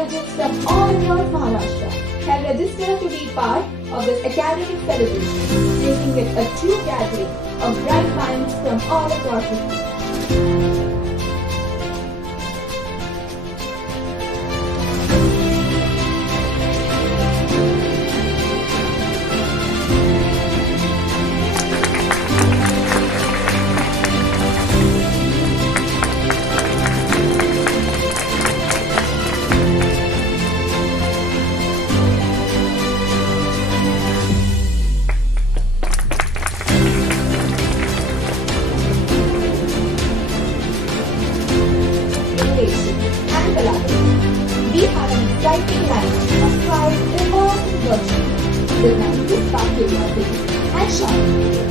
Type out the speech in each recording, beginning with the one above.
colleges from all across Maharashtra have registered to be part of this academic celebration, making it a true gathering of bright minds from all across the state. And collaboration. We have an exciting lineup of 5 immersive workshops designed to spark curiosity and sharpen thinking.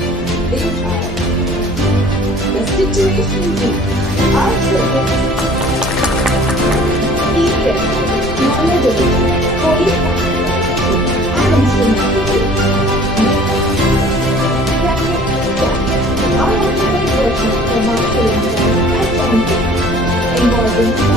These are the situation room, art circuit, teaching, knowledge ability, police and instrumental our organized workshop for mastering and sound involving